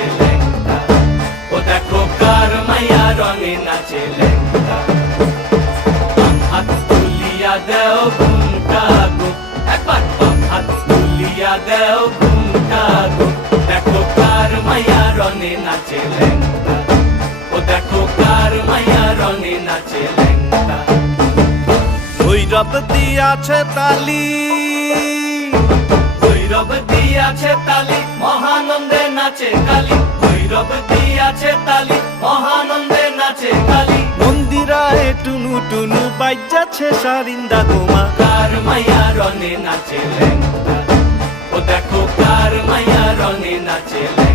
নাচে ল্যাংটা, ও দেখো কার মাইয়া রঙে নাচে ল্যাংটা। বাম হাত তুলিয়া দেও ঘুমটা গো, একবার বাম হাত তুলিয়া দেও ঘুমটা গো, দেখো কার মাইয়া রঙে নাচে ল্যাংটা, ও দেখো কার মাইয়া রঙে নাচে ল্যাংটা। ভৈরব দিয়াছে তালি, ভৈরব দিয়াছে তালি, মহানন্দে নাচে কালী, ভৈরব দিয়াছে তালি, মহানন্দে নাচে কালী। মন্দিরায় টুনু টুনু বাজ্যাছে সারিন্দা গোমা, কার মাইয়া রঙে নাচে ল্যাংটা, ও দেখো কার মাইয়া রঙে নাচে ল্যাংটা।